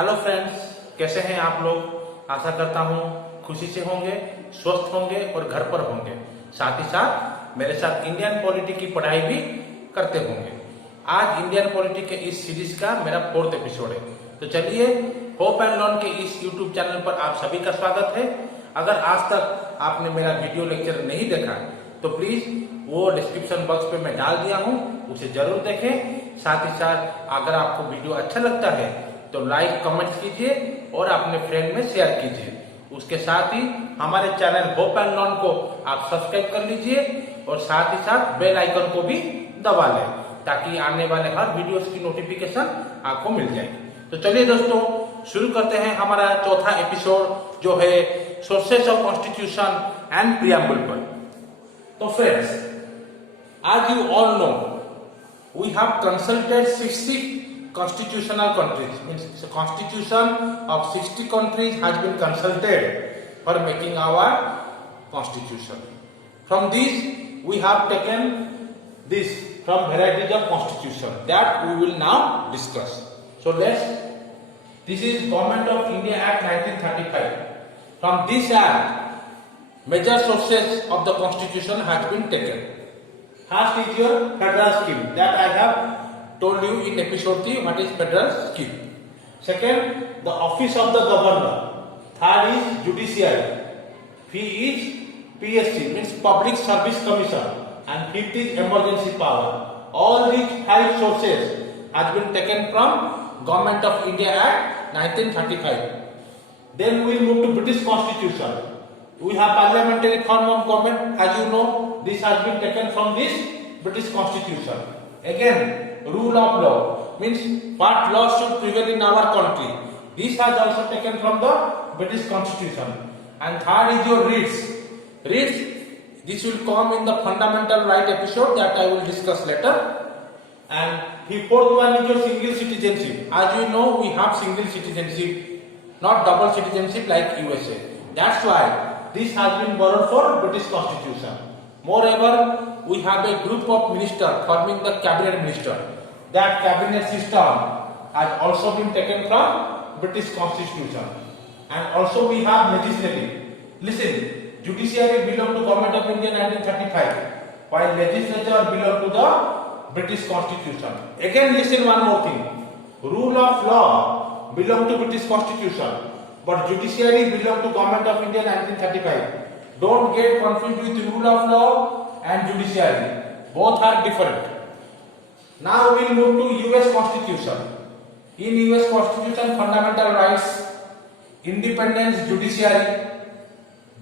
Hello friends, कैसे हैं आप लोग। आशा करता हूं खुशी से होंगे, स्वस्थ होंगे और घर पर होंगे। साथ ही साथ मेरे साथ इंडियन पॉलिटी की पढ़ाई भी करते होंगे। आज इंडियन पॉलिटी के इस सीरीज का मेरा 4th एपिसोड है। तो चलिए, होप एंड लर्न के इस यूट्यूब चैनल पर आप सभी का स्वागत है। अगर आज तक आपने मेरा वीडियो लेक्चर नहीं देखा तो प्लीज वो डिस्क्रिप्शन बॉक्स पे मैं डाल दिया हूँ, उसे जरूर देखें। साथ ही साथ अगर आपको वीडियो अच्छा लगता है तो लाइक कमेंट कीजिए और अपने फ्रेंड में शेयर कीजिए। उसके साथ ही हमारे चैनल होप एंड लर्न को आप सब्सक्राइब कर लीजिए और साथ ही साथ बेल आइकन को भी दबा लें ताकि आने वाले हर वीडियोस की नोटिफिकेशन आपको मिल जाए। तो चलिए दोस्तों, शुरू करते हैं हमारा 4था एपिसोड जो है sources of constitution and preamble पर। तो friends, as you all know, we have consulted 60 constitutional countries. Means the constitution of 60 countries has been consulted for making our constitution. From these, we have taken this from varieties of constitution that we will now discuss. So this is Government of India Act 1935. From this act, major sources of the constitution has been taken. First is your federal scheme that I have told you in episode 3 what is federal scheme. Second, the office of the governor. Third is judiciary. Fifth is PSC, means Public Service Commission, and fifth is emergency power. All these 5 sources has been taken from Government of India Act 1935. Then we move to British Constitution. We have parliamentary form of government. As you know, this has been taken from this British Constitution. Again, rule of law means what laws should prevail in our country. This has also taken from the British Constitution. And third is your writs. Writs, this will come in the fundamental right episode that I will discuss later. And the fourth one is your single citizenship. As you know, we have single citizenship, not double citizenship like USA. That's why this has been borrowed for British Constitution. Moreover, we have a group of ministers forming the cabinet minister. That cabinet system has also been taken from British Constitution. And also we have legislative. Listen, judiciary belong to Government of India 1935, while legislature belong to the British Constitution. Again, listen one more thing. Rule of law belong to British Constitution, but judiciary belong to Government of India 1935. Don't get confused with rule of law and judiciary. Both are different. Now we will move to US Constitution. In US Constitution, fundamental rights, independence judiciary,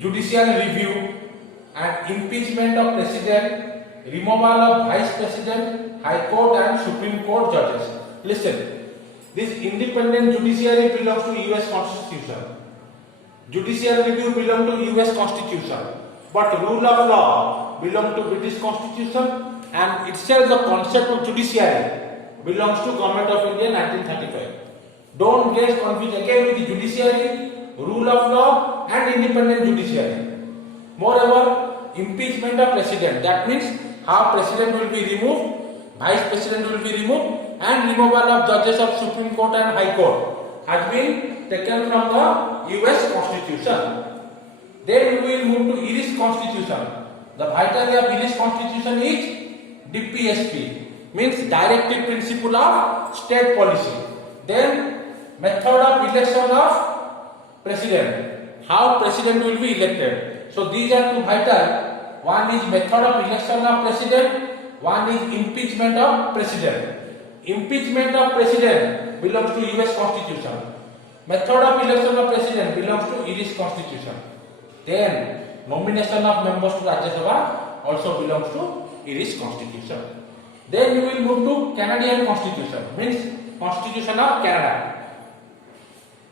judicial review, and impeachment of president, removal of vice president, high court and supreme court judges. Listen, this independent judiciary belongs to US Constitution. Judicial review belong to US Constitution, but rule of law belong to British Constitution, and itself the concept of judiciary belongs to Government of India 1935. Don't get confused again with the judiciary, rule of law and independent judiciary. Moreover, impeachment of president, that means how president will be removed, vice president will be removed, and removal of judges of Supreme Court and High Court has been taken from the US Constitution. Then we will move to Irish Constitution. The vitality of Irish Constitution is DPSP, means Directive Principle of State Policy. Then method of election of president, how president will be elected. So these are two vital. One is method of election of president, one is impeachment of president. Impeachment of president belongs to US Constitution. Method of election of president belongs to Irish Constitution. Then nomination of members to Rajya Sabha also belongs to Irish Constitution. Then you will move to Canadian Constitution, means Constitution of Canada.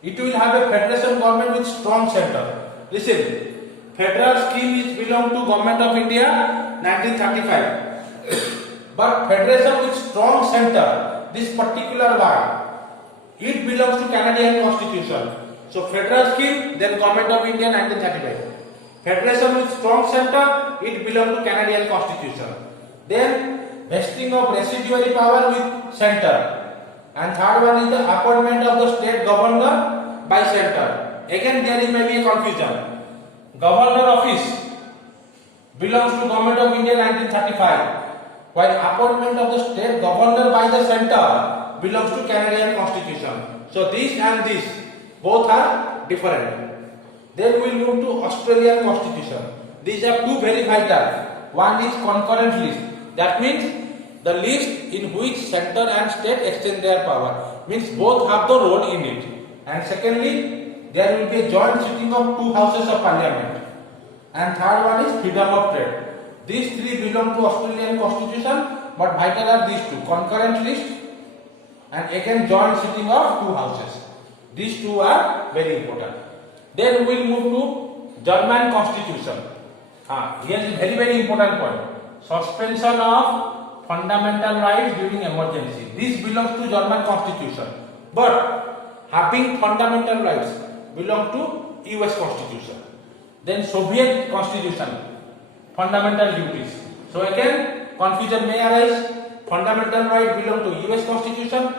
It will have a federation government with strong center. Listen, federal scheme is belong to Government of India 1935. But federation with strong center, this particular one, it belongs to Canadian Constitution. So federal scheme, then Government of India 1935. Federation with strong center, it belongs to Canadian Constitution. Then vesting of residuary power with center. And third one is the appointment of the state governor by center. Again there is maybe a confusion. Governor office belongs to Government of India 1935, while appointment of the state governor by the center belongs to Canadian Constitution. So this and this both are different. Then we will move to Australian Constitution. These are two very vital. One is concurrent list. That means the list in which center and state extend their power. Means both have the role in it. And secondly, there will be a joint sitting of two houses of parliament. And third one is freedom of trade. These three belong to Australian Constitution, but vital are these two: concurrent list and again joint sitting of two houses. These two are very important. Then we will move to German Constitution. Here is a very important point. Suspension of fundamental rights during emergency. This belongs to German Constitution, but having fundamental rights belong to US Constitution. Then Soviet Constitution, fundamental duties. So again confusion may arise. Fundamental rights belong to US Constitution,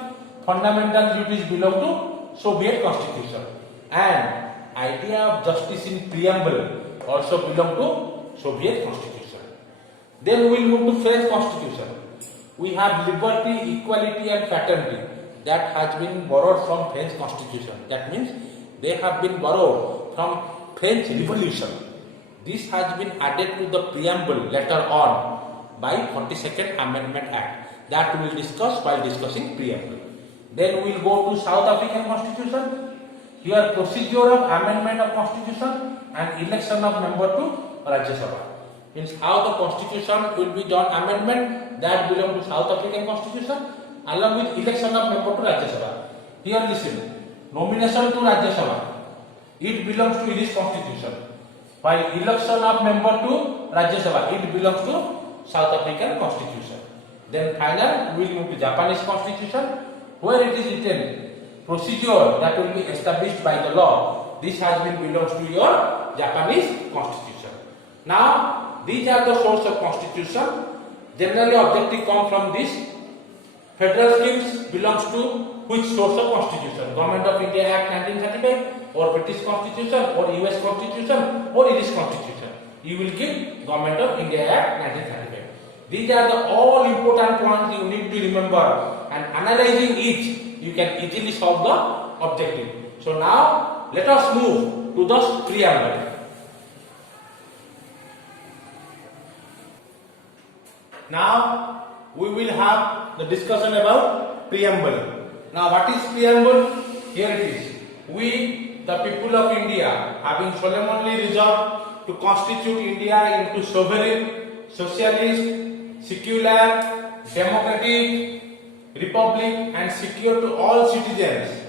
fundamental duties belong to Soviet Constitution. And idea of justice in preamble also belong to Soviet Constitution. Then we will move to French Constitution. We have liberty, equality and fraternity that has been borrowed from French Constitution. That means they have been borrowed from French Revolution. This has been added to the preamble later on by 42nd Amendment Act. That we will discuss while discussing preamble. Then we will go to South African Constitution. Here procedure of amendment of Constitution and election of member to Rajya Sabha. Means how the Constitution will be done amendment, that belong to South African Constitution, along with election of member to Rajya Sabha. Here listen, nomination to Rajya Sabha, it belongs to Irish Constitution, while election of member to Rajya Sabha, it belongs to South African Constitution. Then final, we will move to Japanese Constitution, where it is written procedure that will be established by the law. This has been belongs to your Japanese Constitution. Now these are the source of Constitution. Generally objective come from this. Federal schemes belongs to which source of Constitution? Government of India Act 1935 or British Constitution or US Constitution or Irish Constitution. You will give Government of India Act 1935. These are the all important points you need to remember, and analyzing each you can easily solve the objective. So now let us move to the preamble. Now we will have the discussion about preamble. Now what is preamble? Here it is. We, the people of India, having solemnly resolved to constitute India into sovereign, socialist, secular, democratic republic and secure to all citizens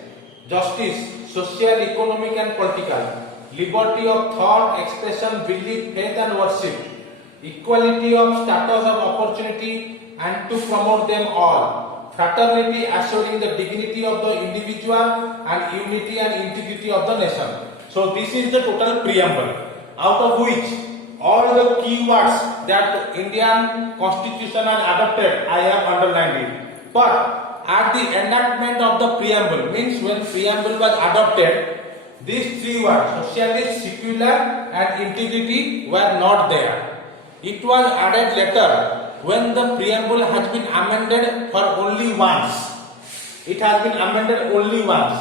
justice, social, economic and political, liberty of thought, expression, belief, faith and worship, equality of status of opportunity and to promote them all, fraternity assuring the dignity of the individual and unity and integrity of the nation. So this is the total preamble, out of which all the key words that Indian Constitution has adopted, I have underlined it. But at the enactment of the preamble, means when preamble was adopted, these three words, socialist, secular and integrity, were not there. It was added later when the preamble has been amended for only once. It has been amended only once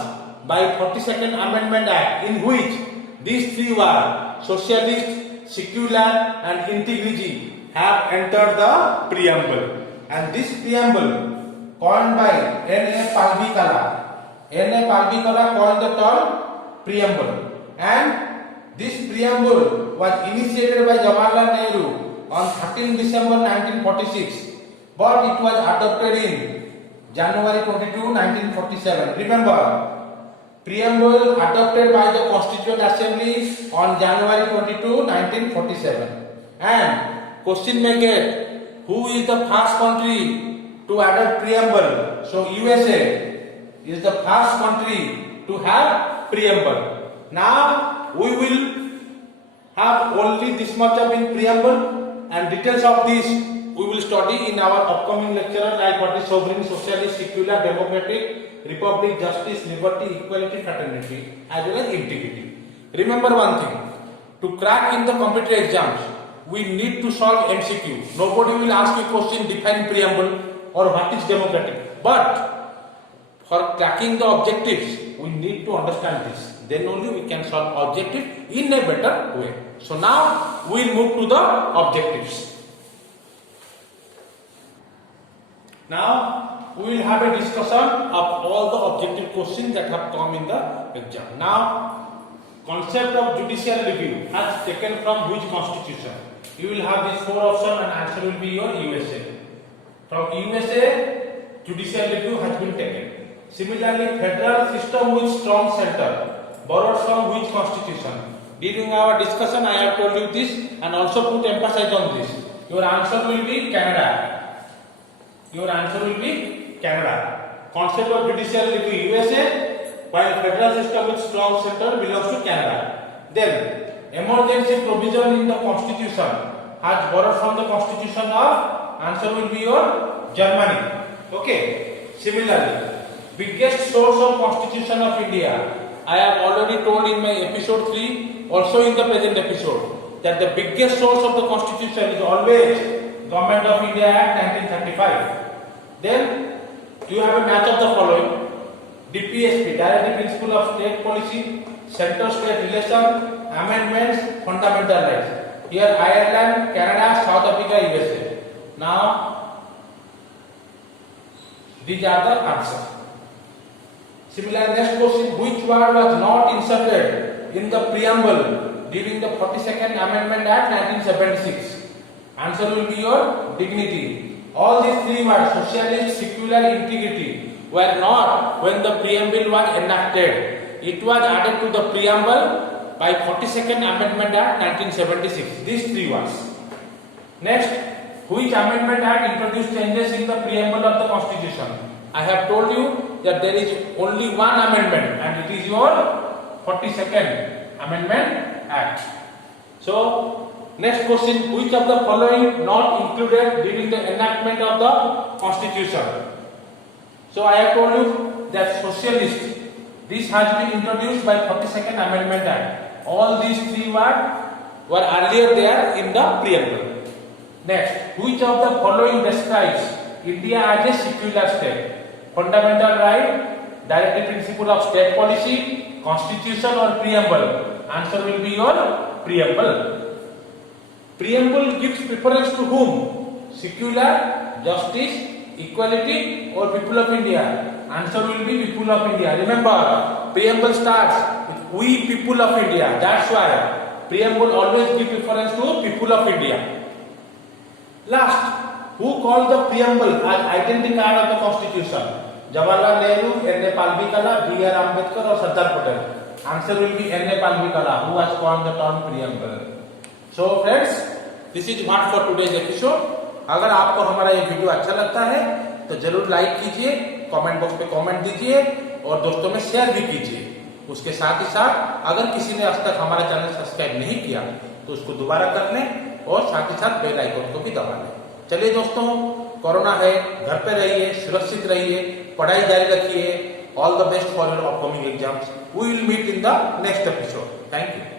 by 42nd Amendment Act, in which these three words, socialist, secular and integrity, have entered the preamble. And this preamble coined by N.A. Palvikala. N.A. Palvikala coined the term preamble. And this preamble was initiated by Jawaharlal Nehru on 13 December 1946, but it was adopted in January 22, 1947. Remember, preamble adopted by the Constituent Assembly on January 22, 1947. And question may get, who is the first country to adopt preamble? So USA is the first country to have preamble. Now we will have only this much of in preamble, and details of this we will study in our upcoming lecture, like what is sovereign, socialist, secular, democratic, republic, justice, liberty, equality, fraternity, as well as integrity. Remember one thing, to crack in the competitive exams, we need to solve MCQ. Nobody will ask you question, define preamble or what is democratic. But for cracking the objectives, we need to understand this. Then only we can solve objective in a better way. So now we will move to the objectives. Now we will have a discussion of all the objective questions that have come in the exam. Now, concept of judicial review has taken from which constitution? You will have these four options and answer will be your USA. From USA, judicial review has been taken. Similarly, federal system with strong center borrowed from which constitution? During our discussion, I have told you this and also put emphasis on this. Your answer will be Canada. Your answer will be Canada. Concept of judicial review USA, while federal system with strong center belongs to Canada. Then, emergency provision in the constitution has borrowed from the constitution of, answer will be your Germany. Okay. Similarly, biggest source of constitution of India. I have already told in my episode 3, also in the present episode, that the biggest source of the constitution is always Government of India Act 1935. Then you have a match of the following: DPSP, Directive Principle of State Policy, Center-State Relation, Amendments, Fundamental Rights. Here Ireland, Canada, South Africa, USA. Now these are the answers. Similar next question: which word was not inserted in the preamble during the 42nd Amendment Act 1976? Answer will be your dignity. All these three words, socialist, secular, integrity, were not when the preamble was enacted. It was added to the preamble by 42nd Amendment Act 1976. These three words. Next, which Amendment Act introduced changes in the preamble of the Constitution? I have told you that there is only one amendment and it is your 42nd Amendment Act. So, next question, which of the following not included during the enactment of the Constitution? So, I have told you that socialist, this has been introduced by 42nd Amendment Act. All these three words were earlier there in the preamble. Next, which of the following describes India as a secular state? Fundamental right, Directive Principle of State Policy, Constitution or Preamble? Answer will be your Preamble. Preamble gives preference to whom? Secular, justice, equality or people of India? Answer will be people of India. Remember, preamble starts with we people of India. That's why preamble always gives preference to people of India. Last, who called the preamble as identity card of the Constitution? Jawaharlal Nehru, N.A. Palvikala, B.R. Ambedkar or Sardar Patel? Answer will be N.A. Palvikala, who has coined the term preamble. So friends, this is what for today's episode. अगर आपको हमारा ये video अच्छा लगता है तो जरूर like कीजिए, कमेंट बॉक्स पे कमेंट दीजिए और दोस्तों में शेयर भी कीजिए। उसके साथ ही साथ अगर किसी ने अब तक हमारा चैनल सब्सक्राइब नहीं किया तो उसको दोबारा कर लें और साथ ही साथ बेल आइकन को भी दबा लें। चलिए दोस्तों, कोरोना है, घर पे रहिए, सुरक्षित रहिए, पढ़ाई जारी रखिए। All the best for your upcoming exams. We will meet in the next episode. Thank you.